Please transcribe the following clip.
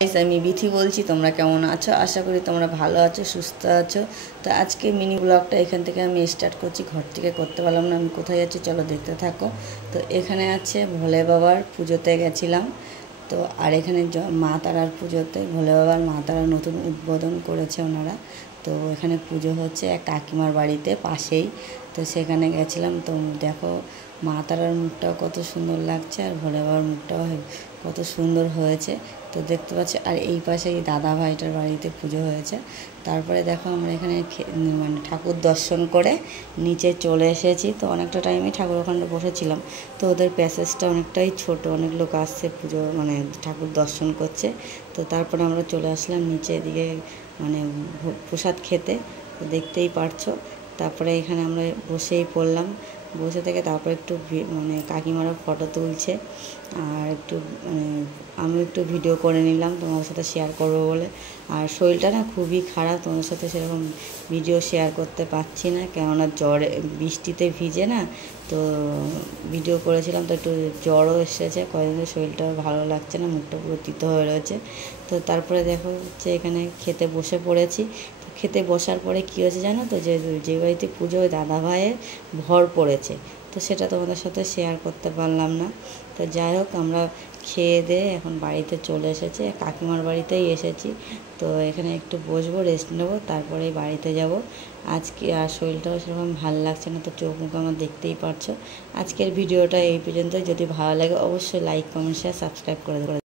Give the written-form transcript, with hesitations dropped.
আমি বিথি বলছি। তোমরা কেমন আছো? আশা করি তোমরা ভালো আছো, সুস্থ আছো। তো আজকে মিনি ব্লগটা এখান থেকে আমি স্টার্ট করছি। ঘর থেকে করতে পারলাম না। আমি কোথায় যাচ্ছি চলো দেখতে থাকো। তো এখানে আছে ভোলে বাবার পুজোতে গেছিলাম। তো আর এখানে মা তারার পুজোতে ভোলে বাবার মা তারা নতুন উদ্বোধন করেছে ওনারা। তো এখানে পুজো হচ্ছে এক কাকিমার বাড়িতে পাশেই। তো সেখানে গেছিলাম। তো দেখো মা তারার মুখটাও কত সুন্দর লাগছে আর ভোলে বাবার মুখটাও কত সুন্দর হয়েছে। তো দেখতে পাচ্ছি। আর এই পাশে এই দাদা ভাইটার বাড়িতে পুজো হয়েছে। তারপরে দেখো আমরা এখানে মানে ঠাকুর দর্শন করে নিচে চলে এসেছি। তো অনেকটা টাইমে ঠাকুর ওখানে বসেছিলাম। তো ওদের প্যাসেজটা অনেকটাই ছোট, অনেক লোক আসছে পুজো মানে ঠাকুর দর্শন করছে। তো তারপরে আমরা চলে আসলাম নিচে এদিকে মানে প্রসাদ খেতে। তো দেখতেই পারছো। তারপরে এখানে আমরা বসেই পড়লাম। বসে থেকে তারপর একটু মানে কাকিমারা ফটো তুলছে আর একটু মানে আমি একটু ভিডিও করে নিলাম তোমাদের সাথে শেয়ার করবো বলে। আর শরীরটা না খুবই খারাপ, তোমাদের সাথে সেরকম ভিডিও শেয়ার করতে পারছি না, কেননা জ্বরে বৃষ্টিতে ভিজে না। তো ভিডিও করেছিলাম তো একটু জ্বরও এসেছে, কয়েকদিন শরীরটা ভালো লাগছে না, মুখটা পুরো তিতো হয়ে রয়েছে। তো তারপরে দেখো হচ্ছে এখানে খেতে বসে পড়েছি। তো খেতে বসার পরে কী হয়েছে জানো তো, যে বাড়িতে পুজো ওই দাদা ভাইয়ের ভর পড়েছে। তো সেটা তোমাদের সাথে শেয়ার করতে পারলাম না। তো যাই হোক আমরা খেয়ে দিয়ে এখন বাড়িতে চলে এসেছি, কাকিমার বাড়িতেই এসেছি। তো এখানে একটু বসবো, রেস্ট নেবো, তারপরে বাড়িতে যাব। আজকে আর শরীরটাও সেরকম ভালো লাগছে না, তো চোখ মুখ আমার দেখতেই পারছো। আজকের ভিডিওটা এই পর্যন্ত। যদি ভালো লাগে অবশ্যই লাইক, কমেন্ট, শেয়ার, সাবস্ক্রাইব করে দেবো।